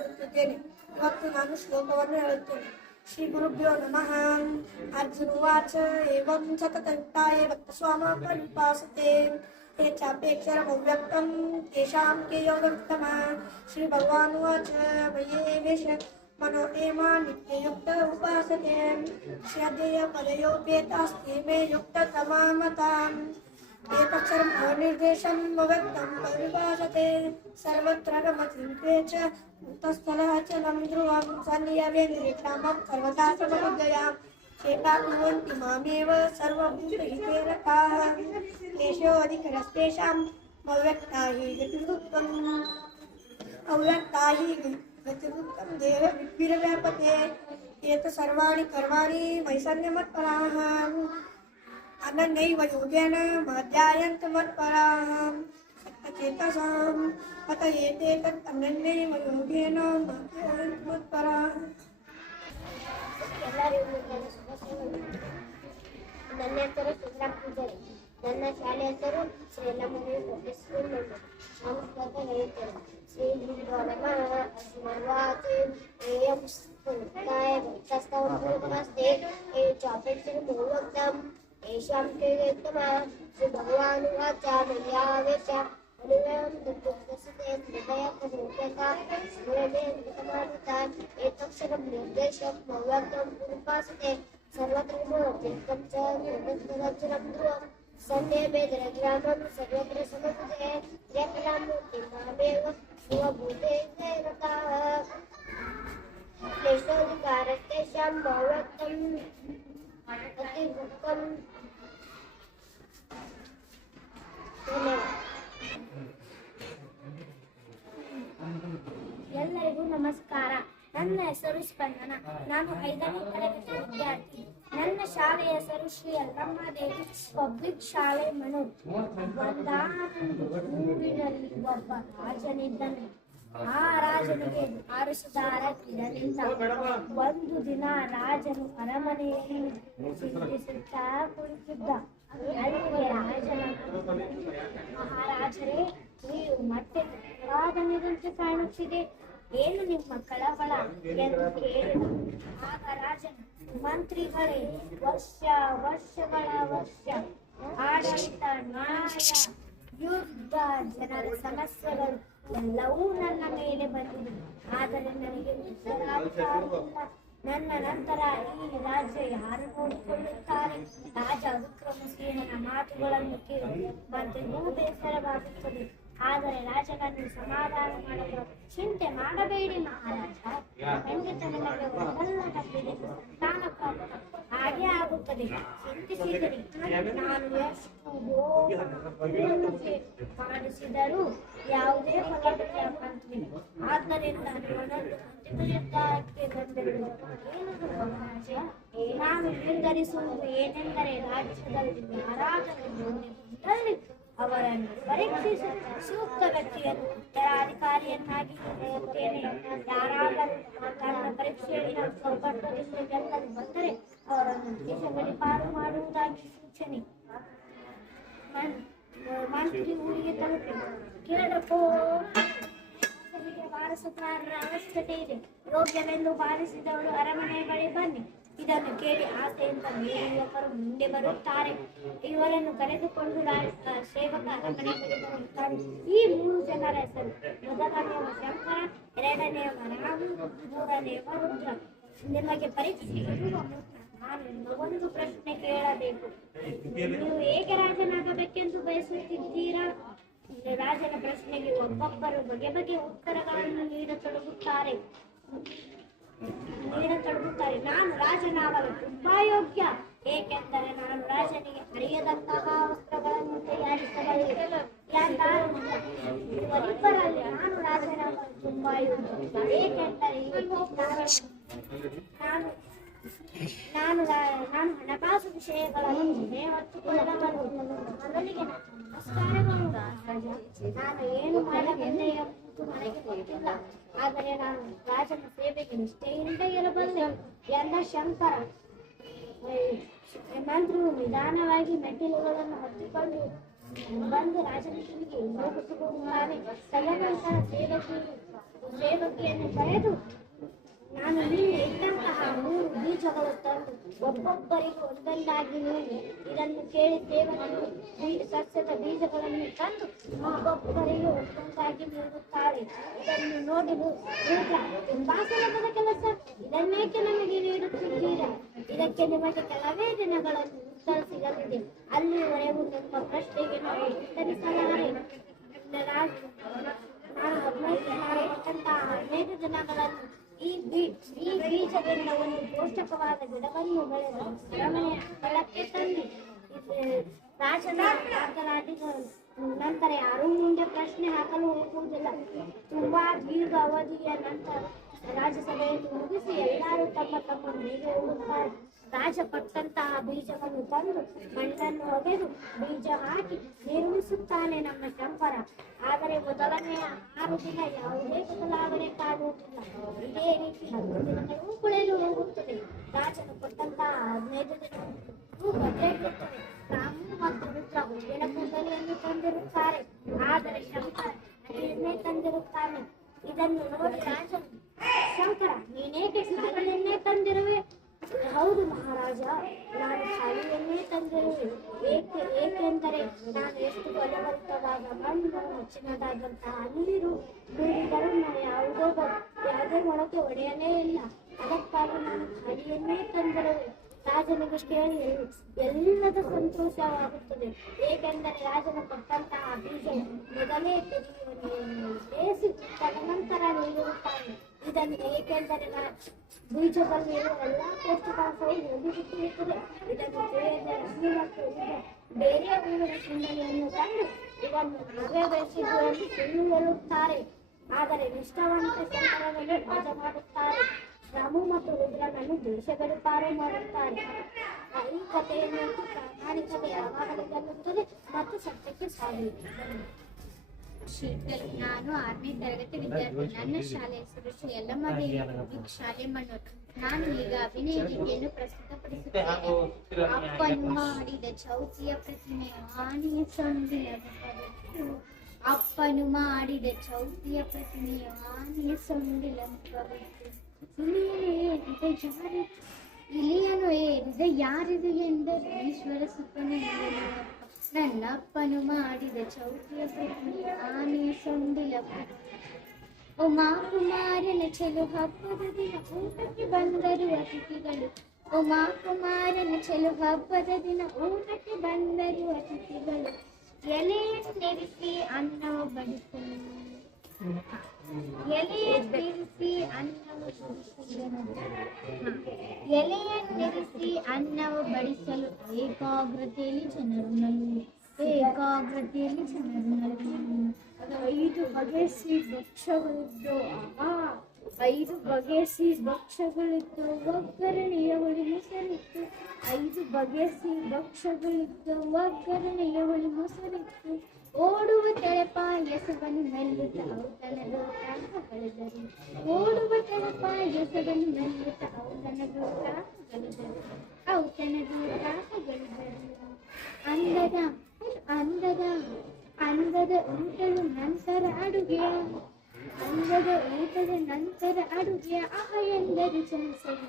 ಓದುತ್ತಿದ್ದೇನೆ. ಇವತ್ತು ನಾನು ಶ್ಲೋಕವನ್ನು ಹೇಳುತ್ತೇನೆ. ಶ್ರೀ ಗುರುಭ್ಯೋ ನಮಃ. ಅರ್ಜುನ ಉವಾಚ ಏವಂ ಸತತಯುಕ್ತಾಯ ಭಕ್ತಸ್ವಾಮಾಪರಿಪಾಸತೆ ये चाप्यक्षरमव्यक्तं तेषां के योगवित्तमः. श्री भगवान् उवाच वयेवेश मनो एमा नित्ययुक्त उपासते श्रद्धेयपदयोपेतास्ति मे युक्ततमा मताम्. एतक्षरम् अनिर्देशम् अव्यक्तं परिभाषते सर्वत्र गमचिन्त्ये च मुक्तस्थलः चलं ध्रुवं सन्नियमेन्द्रियग्रामं सर्वदा समबुद्धया चेता कुर्वन्ति मामेव सर्वभूतहिते रताः. क्लेशोऽधिकरस्तेषाम् अव्यक्ता हि गतिरुक्तं देह विव्यापते. एत सर्वाणि कर्माणि मयि सन्न्यमत्पराः अनन्यैव योगेन मध्यायन्त मत्पराः सत्तचेतसाम् अत एते तत् अनन्यैव योगेन मध्यायन्त मत्पराः. ಎಲ್ಲರಿಗೂ ನನ್ನ ಹೆಸರು ಸುಂದರ ಪೂಜಾರಿ. ನನ್ನ ಶಾಲೆ ಹೆಸರು ಶ್ರೀ ಯಲ್ಲಮ್ಮದೇವಿ ಪಬ್ಲಿಕ್ ಸ್ಕೂಲ್. ನಾನು ಶ್ಲೋಕ ಹೇಳುತ್ತೇನೆ. ಶ್ರೀ ಗುರುಭ್ಯೋ ನಮಃ. ಅಸ್ಮದ್ವಾಚ ಏಯಂ ಸ್ತುತಾಯ ಭಕ್ತಸ್ತವಪೂರ್ಣಮಸ್ತೆ ಏ ಚಾಪೇಕ್ಷರಮವ್ಯಕ್ತಂ ಏಷಾಂ ಕೆ ಯೋಗವಿತ್ತಮಃ. ಶ್ರೀ ಭಗವಾನ್ ಉವಾಚ ಮಯ್ಯಾವೇಶ ಅನಿವಯಂ ದುಃಖದಸತೆ ಹೃದಯಪದೋಪೇತಾ ಸ್ಮರಣೇಂದ್ರಿತಮಾನತಾನ್ ಏತಕ್ಷರಂ ನಿರ್ದೇಶಂ ಅವ್ಯಕ್ತಂ ಉಪಾಸತೆ ಸರ್ವತ್ರಮೋಚಿತ್ತಂ ಚ ನಿರ್ದೇಶನಂ ಧ್ರುವಂ ಸನ್ನೇಮೇದ್ರಗ್ರಾಮಂ ಸರ್ವತ್ರ ಸಮಬುಧೇ ಯಕಲಾಂ ಮಾಮೇವ ಶಿವಭೂತೇಂದ್ರೇ ರತಾಃ ಕ್ಲೇಶೋಧಿಕಾರಸ್ತೆಷಾಂ ಅವ್ಯಕ್ತಂ ಅತಿದುಃಖಂ. ಎಲ್ಲರಿಗೂ ನಮಸ್ಕಾರ. ನನ್ನ ಹೆಸರು ಸ್ಪಂದನ. ನಾನು 5ನೇ ತರಗತಿ ವಿದ್ಯಾರ್ಥಿ. ನನ್ನ ಶಾಲೆಯ ಹೆಸರು ಶ್ರೀ ಯಲ್ಲಮ್ಮದೇವಿ ಪಬ್ಲಿಕ್ ಶಾಲೆ ಮನೂರ್. ಒಂದಾನೊಂದು ಊರಿನಲ್ಲಿ ಒಬ್ಬ ರಾಜನಿದ್ದನು. ಆ ರಾಜನಿಗೆ ಅರಸುದಾರಕ್ಕಿರಲಿಲ್ಲ. ಒಂದು ದಿನ ರಾಜನು ಅರಮನೆಯಲ್ಲಿ ಚಿಂತಿಸುತ್ತಾ ಕುಳಿತಿದ್ದ. ಅಲ್ಲಿಗೆ ರಾಜನ ಮಹಾರಾಜರೇ, ನೀವು ಮತ್ತೆ ಪುರಾತನದಂತೆ ಕಾಣುತ್ತಿದೆ, ಏನು ನಿಮ್ಮ ಕಳವಳ ಎಂದು ಕೇಳಿದ. ಆಗ ರಾಜನು, ಮಂತ್ರಿಗಳೇ, ವರ್ಷಗಳ ಆಡಳಿತ, ನ್ಯಾಯ, ಯುದ್ಧ, ಜನರ ಸಮಸ್ಯೆಗಳು ಎಲ್ಲವೂ ನನ್ನ ಮೇಲೆ ಬಂದಿದೆ. ಆದರೆ ನನಗೆ ಉತ್ತರಾಧಿಕಾರವಿಲ್ಲ. ನನ್ನ ನಂತರ ಈ ರಾಜ್ಯ ಯಾರು ನೋಡಿಕೊಳ್ಳುತ್ತಾರೆ? ರಾಜ ವಿಕ್ರಮಸಿಂಹನ ಮಾತುಗಳನ್ನು ಕೇಳಿ ಮಂತ್ರಿಗೂ ಬೇಸರವಾಗುತ್ತದೆ. ಆದರೆ ರಾಜನನ್ನು ಸಮಾಧಾನ ಮಾಡಲು, ಚಿಂತೆ ಮಾಡಬೇಡಿ ಮಹಾರಾಜ, ಖಂಡಿತ ನಿಮಗೆ ಒಂದಲ್ಲ ತಪ್ಪಿದೆ, ಸಂತಾನ ಪ್ರಾಪ್ತ ಹಾಗೆ ಆಗುತ್ತದೆ. ಚಿಂತಿಸಿದರೆ ನಾನು ಎಷ್ಟು ಮಾಡಿಸಿದರೂ ಯಾವುದೇ ಫಲವಿಲ್ಲ ಮಂತ್ರಿ. ಆದ್ದರಿಂದ ನನ್ನನ್ನು ಅಂತಿಮ ನಿರ್ಧಾರಕ್ಕೆ ಬಂದಿರುವುದು ಏನು ಮಹಾರಾಜ? ನಾನು ನಿರ್ಧರಿಸುವುದು ಏನೆಂದರೆ, ರಾಜ್ಯದಲ್ಲಿ ಯಾರಾದರೂ ಅವರನ್ನು ಪರೀಕ್ಷಿಸಿ ಸೂಕ್ತ ವ್ಯಕ್ತಿಯನ್ನು ಉತ್ತರಾಧಿಕಾರಿಯನ್ನಾಗಿ ನೇಮಿಸುತ್ತೇನೆ. ಯಾರಾದರೂ ತನ್ನ ಪರೀಕ್ಷೆಯಲ್ಲಿ ಸೌಕರ್ಯದಿಂದ ಗೆಲ್ಲಲು ಬಂದರೆ ಅವರನ್ನು ದೇಶದಲ್ಲಿ ಪಾರು ಮಾಡುವುದಾಗಿ ಸೂಚನೆ. ಮಂತ್ರಿ ಊರಿಗೆ ತಲುಪಿ, ಕೇಳಪ್ಪೋ, ವಾರಸುದಾರರ ಅವಶ್ಯಕತೆ ಇದೆ, ಯೋಗ್ಯವೆಂದು ಭಾವಿಸಿದವರು ಅರಮನೆ ಬಳಿ ಬನ್ನಿ. ಇದನ್ನು ಕೇಳಿ ಆಸೆಯಿಂದ ಯುವಕರು ಮುಂದೆ ಬರುತ್ತಾರೆ. ಇವರನ್ನು ಕರೆದುಕೊಂಡು ಸೇವಕ ಅರಮನೆ ಬಳಿ ಬರುತ್ತಾರೆ. ಈ 3 ಜನರ ಹೆಸರು: ಮೊದಲನೆಯವ ಶಂಕರ, ಎರಡನೆಯವ ರಾಹು, ಮೂರನೆಯವ ರುದ್ರ. ನಿಮಗೆ ಪರೀಕ್ಷೆ ನಾನು ಒಂದು ಪ್ರಶ್ನೆ ಕೇಳಬೇಕು. ನೀವು ಹೇಗೆ ರಾಜನಾಗಬೇಕೆಂದು ಬಯಸುತ್ತಿದ್ದೀರಾ? ರಾಜನ ಪ್ರಶ್ನೆಗೆ ಒಬ್ಬೊಬ್ಬರು ಬಗೆ ಉತ್ತರಗಳನ್ನು ನೀಡತೊಡಗುತ್ತಾರೆ. ನಾನು ರಾಜನಾಗಲು ತುಂಬಾ ಯೋಗ್ಯ, ಏಕೆಂದರೆ ನಾನು ರಾಜನಿಗೆ ಹರಿಯದಂತಹ ವಸ್ತ್ರಗಳನ್ನು ತಯಾರಿಸಬಲ್ಲೆ. ಇವರಿಬ್ಬರಲ್ಲಿ ನಾನು ರಾಜನಾಗಲು ತುಂಬಾ ಯೋಗ್ಯ, ಏಕೆಂದರೆ ನಾನು ಹಣಕಾಸು ವಿಷಯಗಳನ್ನು ಹೊತ್ತುಕೊಳ್ಳಬಲ್ಲೆ. ಮೊದಲಿಗೆ ನಮಸ್ಕಾರಗಳು ರಾಜ. ನಾನು ಏನು ಮಾಡಬಲ್ಲೆ ಎಂಬುದು ನನಗೆ ಗೊತ್ತಿಲ್ಲ, ಆದರೆ ನಾನು ರಾಜನ ಸೇವೆಗೆ ನಿಷ್ಠೆಯಿಂದ ಇರಬಲ್ಲೆ ಎಂದ ಶಂಕರ. ಮಂತ್ರಿಯು ನಿಧಾನವಾಗಿ ಮೆಟ್ಟಿಲುಗಳನ್ನು ಹತ್ತಿಕೊಂಡು ಬಂದು ರಾಜನ ಕಿವಿಗೆ ಹೋಗಿಸಿಕೊಳ್ಳುತ್ತಾನೆ. ತದನಂತರ ಸೇವಕಿಯನ್ನು ಬರೆದು ನಾನು ನಿನ್ನೆ ಇಟ್ಟಂತಹ 3 ಬೀಜಗಳು ತಂದು ಒಬ್ಬೊಬ್ಬರಿಗೆ ಒಂದೊಂದಾಗಿ ನೀಡಿ ಇದನ್ನು ಕೇಳಿ ದೇವರನ್ನು ಸಸ್ಯದ ಬೀಜಗಳನ್ನು ತಂದು ಒಬ್ಬೊಬ್ಬರಿಗೆ ಒಂದೊಂದಾಗಿ ನೀಡುತ್ತಾಳೆ. ಇದನ್ನು ನೋಡಿ ರುದ್ರ, ತುಂಬಾ ಸುಲಭದ ಕೆಲಸ, ಇದನ್ನೇಕೆ ನಮಗೆ ನೀಡುತ್ತಿದ್ದೀರಾ? ಇದಕ್ಕೆ ನಿಮಗೆ ಕೆಲವೇ ದಿನಗಳನ್ನು ಉತ್ತರ ಸಿಗಲಿದೆ. ಅಲ್ಲಿವರೆಗೂ ನಿಮ್ಮ ಪ್ರಶ್ನೆಗೆ ನಾವು ಉತ್ತರಿಸಲಾರೆ. ನಾನು ಕೊಟ್ಟಂತಹ 15 ದಿನಗಳನ್ನು ಈ ಬೀಜದಿಂದ ಒಂದು ಪೋಷಕವಾದ ಗಿಡವನ್ನು ಬೆಳೆದು ಅರಮನೆಯ ಸ್ಥಳಕ್ಕೆ ತಂದು ರಾಜನ ಮಾತನಾಡಿದರು. ನಂತರ ಯಾರೂ ಮುಂದೆ ಪ್ರಶ್ನೆ ಹಾಕಲು ಹೋಗುವುದಿಲ್ಲ. ತುಂಬಾ ದೀರ್ಘ ಅವಧಿಯ ನಂತರ ರಾಜ್ಯಸಭೆಯನ್ನು ಮುಗಿಸಿ ಎಲ್ಲರೂ ತಮ್ಮ ತಮ್ಮ ಮನೆಗೆ ಹೋಗುತ್ತಾರೆ. ರಾಜ ಕೊಟ್ಟಂತಹ ಬೀಜವನ್ನು ತಂದು ಮಣ್ಣನ್ನು ಒಗೆದು ಬೀಜ ಹಾಕಿ ನಿರ್ಮಿಸುತ್ತಾನೆ ನಮ್ಮ ಶಂಕರ. ಆದರೆ ಮೊದಲನೆಯ 6 ದಿನ ಯಾವುದೇ ಬದಲಾವಣೆ ಕಾಣುವುದಿಲ್ಲ. ಇದೇ ರೀತಿ 10 ದಿನಗಳು ಕುಳೆದು ಹೋಗುತ್ತದೆ. ರಾಜನು ಕೊಟ್ಟಂತಹ 15 ದಿನಗಳು ಬದಲಾಗುತ್ತದೆ. ರಾಮು ಮತ್ತು ರುದ್ರ ಹೂವಿನ ಕೂದಲೆಯನ್ನು ತಂದಿರುತ್ತಾರೆ, ಆದರೆ ಶಂಕರ ಹಣೆಯನ್ನೇ ತಂದಿರುತ್ತಾನೆ. ಇದನ್ನು ನೋಡಿ ರಾಜನು, ಶಂಕರ, ನೀನೇಕೆ ಸಾಲಿಯನ್ನೇ ತಂದಿರುವೆ? ಹೌದು ಮಹಾರಾಜ, ನಾನು ಸಾಲಿಯನ್ನೇ ತಂದಿರುವೆ. ಏಕೆಂದರೆ ನಾನು ಎಷ್ಟು ಬಲವಂತವಾದ ಮಣ್ಣು, ಹೆಚ್ಚಿನದಾದಂತಹ ನೀರು ಬೀರಿದರೂ ಯಾವುದೇ ಮೊಳಕೆ ಒಡೆಯಲೇ ಇಲ್ಲ. ಅದಕ್ಕಾಗಿ ನಾನು ಸಾಲಿಯನ್ನೇ ತಂದಿರುವೆ. ರಾಜನಿಗೆ ಕೇಳಿ ಎಲ್ಲದ ಸಂತೋಷವಾಗುತ್ತದೆ. ಏಕೆಂದರೆ ರಾಜನು ಕೊಟ್ಟಂತಹ ಬೀಜ ಮೊದಲೇ ಬೇಯಿಸಿ ತದನಂತರ ನೀಡಿರುತ್ತಾನೆ. ಇದನ್ನು ಏಕೆಂದರೆ ಬೀಜದಲ್ಲಿ ಎಲ್ಲ ಪೌಷ್ಟಿಕಾಂಶವು ಹೋಗಿಬಿಟ್ಟಿರುತ್ತದೆ. ಇದನ್ನು ತಿಳಿಯದೆ ರಾಣಿ ಮತ್ತು ಬೇರೆ ಹೂವಿನ ಸುಂದರಿಯನ್ನು ತಂದು ಇದನ್ನು ನಾವೇ ಬೆಳೆಸಿದ್ದು ಎಂದು ಸುಳ್ಳು ಹೇಳುತ್ತಾರೆ. ಆದರೆ ನಿಷ್ಠಾವಂತ ಶಂಕರನನ್ನು ರಾಜ ಮಾಡುತ್ತಾರೆ. ರಾಮು ಮತ್ತು ರುದ್ರನನ್ನು ದೇಶಗಳು ಪಾರು ಮಾಡುತ್ತಾರೆ. ಈ ಕಥೆಯನ್ನು ಪ್ರಾಮಾಣಿಕತೆ ಯಾವಾಗಲೂ ಗೆಲ್ಲುತ್ತದೆ ಮತ್ತು ಸತ್ಯಕ್ಕೆ ಸಾಗುತ್ತದೆ. ಶೀತಲ್, ನಾನು 6ನೇ ತರಗತಿ ವಿದ್ಯಾರ್ಥಿ. ನನ್ನ ಶಾಲೆ ಹೆಸರು ಶ್ರೀ ಯಲ್ಲಮ್ಮ ದೇವಿ ಪಬ್ಲಿಕ್ ಶಾಲೆ ಮಣ್ಣೂರು. ನಾನು ಈಗ ಅಭಿನಯ ಗೀತೆಯನ್ನು ಪ್ರಸ್ತುತಪಡಿಸುತ್ತೇನೆ. ಅಪ್ಪನು ಮಾಡಿದ ಚೌತಿಯ ಪ್ರತಿಮೆ ಆನೆಯ ಸೊಂಡಿಲ ಮುಖವಿಟ್ಟು, ಅಪ್ಪನು ಮಾಡಿದ ಚೌತಿಯ ಪ್ರತಿಮೆ ಆನೆಯ ಸೊಂಡಿಲ ಮುಖವಿಟ್ಟು, ಇಲಿಯನು ಏರಿದ ಯಾರಿದು ಎಂದರೆ ಈಶ್ವರ ಸುತ್ತನೆ. ನನ್ನಪ್ಪನು ಮಾಡಿದ ಚೌತಿಯ ಪ್ರತಿಮೆ ಆನೆಯ ಸೊಂಡಿಲ ಉಮಾ ಕುಮಾರನ ಚೆಲು ಹಬ್ಬದ ದಿನ ಊಟಕ್ಕೆ ಬಂದರು ಅತಿಥಿಗಳು. ಉಮಾ ಕುಮಾರನ ಚೆಲು ಹಬ್ಬದ ದಿನ ಊಟಕ್ಕೆ ಬಂದರು ಅತಿಥಿಗಳು. ಎಲೆಯನ್ನೆರಿಸಿ ಅನ್ನವ ಬಡಿಸಲು, ಎಲೆಯನ್ನೆರಿಸಿ ಅನ್ನವ ಬಡಿಸಲು ಏಕಾಗ್ರತೆಯಲ್ಲಿ ಜನರು ನಲು. 5 ಬಗೆಯ ಸಿಹಿ ಭಕ್ಷ್ಯಗಳಿದ್ದು, 5 ಬಗೆಯ ಸಿಹಿ ಭಕ್ಷ್ಯಗಳಿದ್ದು ಒಗ್ಗರಣೆಯ ಹುಳಿ ಮೊಸರಿತ್ತು. 5 ಬಗೆಯ ಸಿಹಿ ಭಕ್ಷ್ಯಗಳಿದ್ದು ಒಗ್ಗರಣೆಯ ಹುಳಿ ಮೊಸರಿತ್ತು. ಓಡುವ ತೆಳೆಪಾಯಸವನ್ನು ಮೆಲ್ಲುತ್ತ ಔತಣದೂಟಾಗಲಿದರು. ಓಡುವ ತೆಳೆಪಾಯಸವನ್ನು ಮೆಲ್ಲುತ್ತ ಔತಣದೂಟಾಗಲಿದರು. ಅಂದದ ಊಟದ ನಂತರ ಅಡುಗೆಯ, ಅಂದದ ಊಟದ ನಂತರ ಅಡುಗೆಯ ಆಹ ಎಂದರು ಚಲಿಸಲಿ.